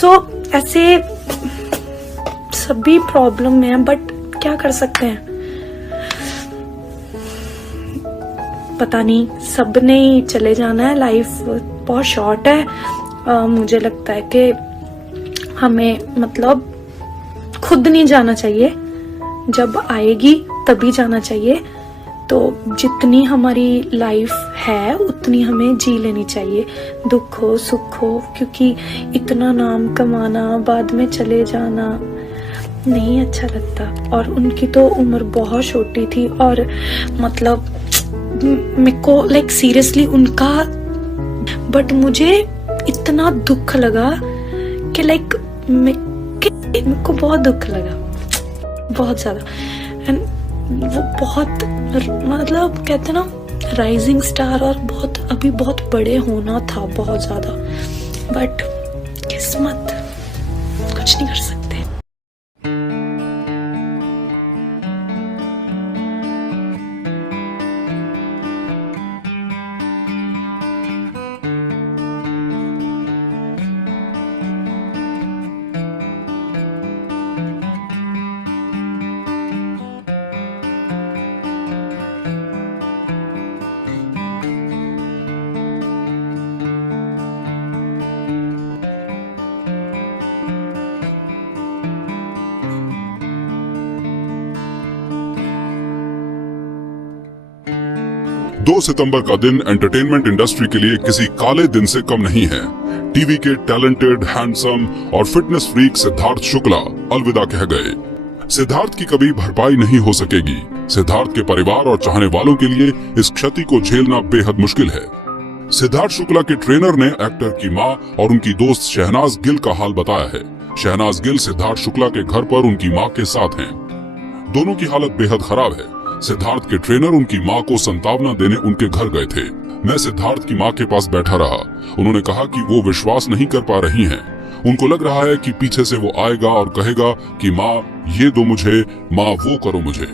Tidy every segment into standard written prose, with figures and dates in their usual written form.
सो ऐसे सभी प्रॉब्लम में है, बट क्या कर सकते हैं, पता नहीं, सबने ही चले जाना है, लाइफ बहुत शॉर्ट है। मुझे लगता है कि हमें मतलब खुद नहीं जाना चाहिए, जब आएगी तभी जाना चाहिए। तो जितनी हमारी लाइफ है उतनी हमें जी लेनी चाहिए, दुख हो सुख हो, क्योंकि इतना नाम कमाना बाद में चले जाना नहीं अच्छा लगता। और उनकी तो उम्र बहुत छोटी थी, और मतलब मेरे को लाइक सीरियसली उनका, बट मुझे इतना दुख लगा कि लाइक मेरे को बहुत दुख लगा, बहुत ज्यादा। एंड वो बहुत मतलब कहते ना राइजिंग स्टार, और बहुत अभी बहुत बड़े होना था बहुत ज्यादा, बट किस्मत, कुछ नहीं कर सकते। दो सितंबर का दिन एंटरटेनमेंट इंडस्ट्री के लिए किसी काले दिन से कम नहीं है। टीवी के टैलेंटेड, हैंडसम और फिटनेस फ्रीक सिद्धार्थ शुक्ला अलविदा कह गए। सिद्धार्थ की कभी भरपाई नहीं हो सकेगी। सिद्धार्थ के परिवार और चाहने वालों के लिए इस क्षति को झेलना बेहद मुश्किल है। सिद्धार्थ शुक्ला के ट्रेनर ने एक्टर की मां और उनकी दोस्त शहनाज गिल का हाल बताया है। शहनाज गिल सिद्धार्थ शुक्ला के घर पर उनकी मां के साथ हैं। दोनों की हालत बेहद खराब है। सिद्धार्थ के ट्रेनर उनकी मां को सांत्वना देने उनके घर गए थे। मैं सिद्धार्थ की मां के पास बैठा रहा। उन्होंने कहा कि वो विश्वास नहीं कर पा रही हैं। उनको लग रहा है कि पीछे से वो आएगा और कहेगा कि माँ ये दो मुझे, माँ वो करो मुझे।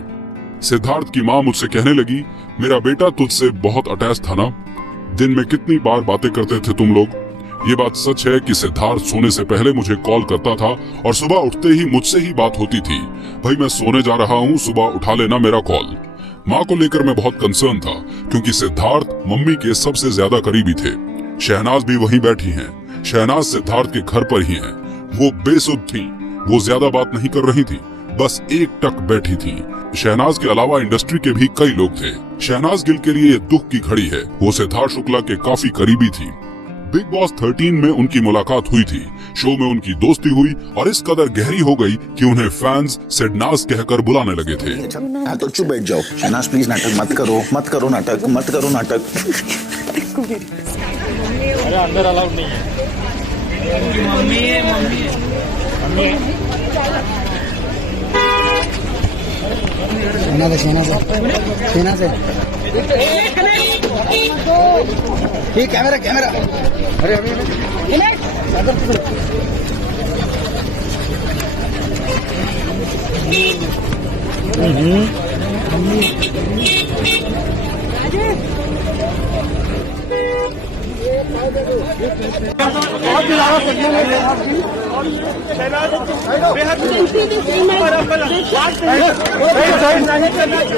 सिद्धार्थ की माँ मुझसे कहने लगी, मेरा बेटा तुझसे बहुत अटैच था ना, दिन में कितनी बार बातें करते थे तुम लोग। ये बात सच है कि सिद्धार्थ सोने से पहले मुझे कॉल करता था और सुबह उठते ही मुझसे ही बात होती थी, भाई मैं सोने जा रहा हूँ, सुबह उठा लेना मेरा कॉल। माँ को लेकर मैं बहुत कंसर्न था क्योंकि सिद्धार्थ मम्मी के सबसे ज्यादा करीबी थे। शहनाज भी वहीं बैठी हैं। शहनाज सिद्धार्थ के घर पर ही हैं। वो बेसुध थी, वो ज्यादा बात नहीं कर रही थी, बस एक टक बैठी थी। शहनाज के अलावा इंडस्ट्री के भी कई लोग थे। शहनाज गिल के लिए ये दुख की घड़ी है। वो सिद्धार्थ शुक्ला के काफी करीबी थी। बिग बॉस 13 में उनकी मुलाकात हुई थी। शो में उनकी दोस्ती हुई और इस कदर गहरी हो गई कि उन्हें फैंस सिडनाज कहकर बुलाने लगे थे। तो चुप बैठ जाओ। शहनाज प्लीज नाटक मत करो, मत करो नाटक, मत करो नाटक। अरे अंदर अलाउड नहीं है। मम्मी शहनाज ये कैमरा अरे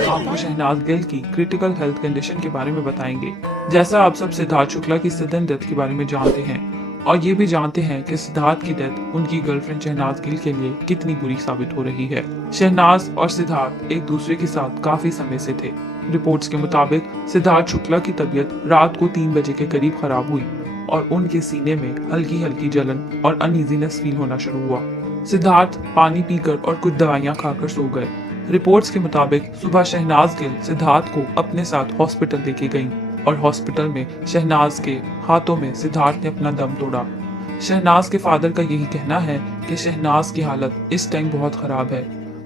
आपको शहनाज गिल की क्रिटिकल हेल्थ कंडीशन के बारे में बताएंगे। जैसा आप सब सिद्धार्थ शुक्ला की सडन डेथ के बारे में जानते हैं और ये भी जानते हैं कि सिद्धार्थ की डेथ उनकी गर्लफ्रेंड शहनाज गिल के लिए कितनी बुरी साबित हो रही है। शहनाज और सिद्धार्थ एक दूसरे के साथ काफी समय से थे। रिपोर्ट्स के मुताबिक सिद्धार्थ शुक्ला की तबीयत रात को 3 बजे के करीब खराब हुई और उनके सीने में हल्की हल्की जलन और अनईजीनेस फील होना शुरू हुआ। सिद्धार्थ पानी पीकर और कुछ दवाइयां खाकर सो गए। रिपोर्ट्स के मुताबिक सुबह शहनाज गिल सिद्धार्थ को अपने साथ हॉस्पिटल लेके गईं और हॉस्पिटल में शहनाज के हाथों में सिद्धार्थ ने अपना दम तोड़ा। शहनाज के फादर का यही कहना है कि शहनाज की हालत इस टाइम बहुत खराब है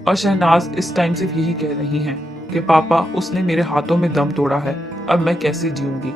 और शहनाज इस टाइम सिर्फ यही कह रही हैं कि पापा उसने मेरे हाथों में दम तोड़ा है, अब मैं कैसे जीऊंगी।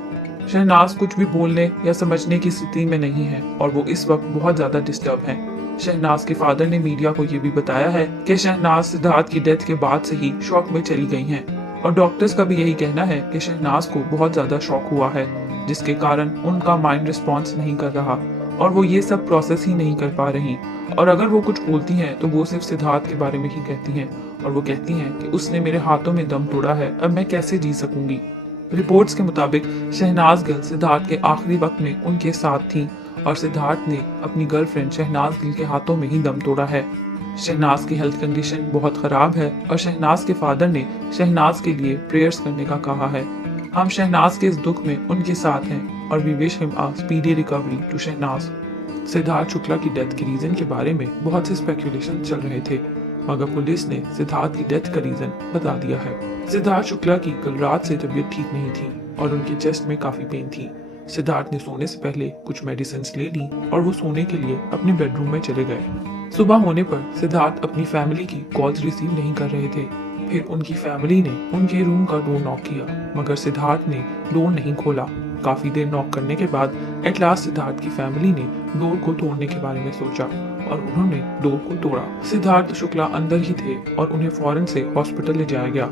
शहनाज कुछ भी बोलने या समझने की स्थिति में नहीं है और वो इस वक्त बहुत ज्यादा डिस्टर्ब है। शहनाज के फादर ने मीडिया को ये भी बताया है कि शहनाज सिद्धार्थ की डेथ के बाद से ही शॉक में चली गई हैं और डॉक्टर्स का भी यही कहना है कि शहनाज को बहुत ज्यादा शॉक हुआ है जिसके कारण उनका माइंड रिस्पॉन्स नहीं कर रहा और वो ये सब प्रोसेस ही नहीं कर पा रही, और अगर वो कुछ बोलती हैं तो वो सिर्फ सिद्धार्थ के बारे में ही कहती हैं, और वो कहती हैं कि उसने मेरे हाथों में दम तोड़ा है, अब मैं कैसे जी सकूंगी। रिपोर्ट्स के मुताबिक शहनाज गिल सिद्धार्थ के आखिरी वक्त में उनके साथ थी, और सिद्धार्थ ने अपनी गर्लफ्रेंड शहनाज गिल के हाथों में ही दम तोड़ा है। शहनाज की हेल्थ कंडीशन बहुत खराब है और शहनाज के फादर ने शहनाज के लिए प्रेयर्स करने का कहा है। हम शहनाज के इस दुख में उनके साथ हैं और we wish him a speedy recovery to Shehnaaz. Siddharth Shukla की डेथ के रीजन के बारे में बहुत से स्पेकुलेशन चल रहे थे, मगर पुलिस ने सिद्धार्थ की डेथ का रीजन बता दिया है। सिद्धार्थ शुक्ला की कल रात से तबीयत ठीक नहीं थी और उनके चेस्ट में काफी पेन थी। सिद्धार्थ ने सोने से पहले कुछ मेडिसिन ले ली और वो सोने के लिए अपने बेडरूम में चले गए। सुबह होने पर सिद्धार्थ अपनी फैमिली की कॉल्स रिसीव नहीं कर रहे थे। फिर उनकी फैमिली ने उनके रूम का डोर नॉक किया, मगर सिद्धार्थ ने डोर नहीं खोला। काफी देर नॉक करने के बाद एट लास्ट सिद्धार्थ की फैमिली ने डोर को तोड़ने के बारे में सोचा और उन्होंने डोर को तोड़ा। सिद्धार्थ शुक्ला अंदर ही थे और उन्हें फौरन से हॉस्पिटल ले जाया गया।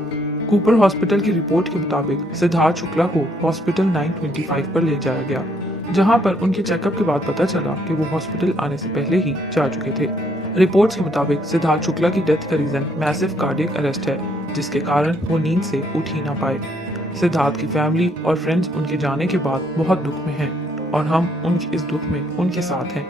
कूपर हॉस्पिटल की रिपोर्ट के मुताबिक सिद्धार्थ शुक्ला को हॉस्पिटल 925 पर ले जाया गया, जहां पर उनके चेकअप के बाद पता चला कि वो हॉस्पिटल आने से पहले ही जा चुके थे। रिपोर्ट्स के मुताबिक सिद्धार्थ शुक्ला की डेथ का रीजन मैसिव कार्डियक अरेस्ट है, जिसके कारण वो नींद से उठ ही ना पाए। सिद्धार्थ की फैमिली और फ्रेंड्स उनके जाने के बाद बहुत दुख में हैं और हम उनके इस दुख में उनके साथ हैं।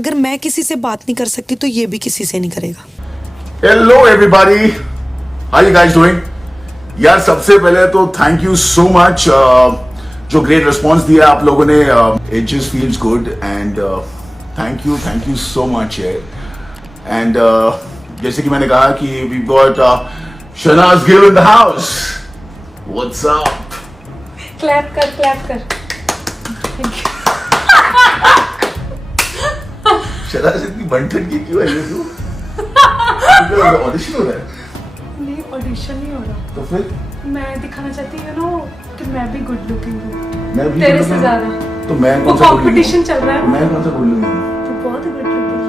अगर मैं किसी से बात नहीं कर सकती तो ये भी किसी से नहीं करेगा। Hello everybody, how you guys doing? यार सबसे पहले तो थैंक यू सो मच, जो ग्रेट रिस्पांस दिया आप लोगों ने, it just feels good and thank you so much and जैसे कि मैंने कहा कि we got Shehnaaz Gill in the house. What's up? Clap कर शहनाज इतनी बनठन की क्यों है तू? ऑडिशन हो रहा है? नहीं, ऑडिशन नहीं हो रहा। तो फिर मैं दिखाना चाहती हूँ कि मैं भी गुड लुकिंग हूँ मैं भी तेरे से ज्यादा। तो मैं वो कौन सा कंपटीशन चल रहा है। मैं कौन सा बोल लूंगी? तो बहुत गुड लुकिंग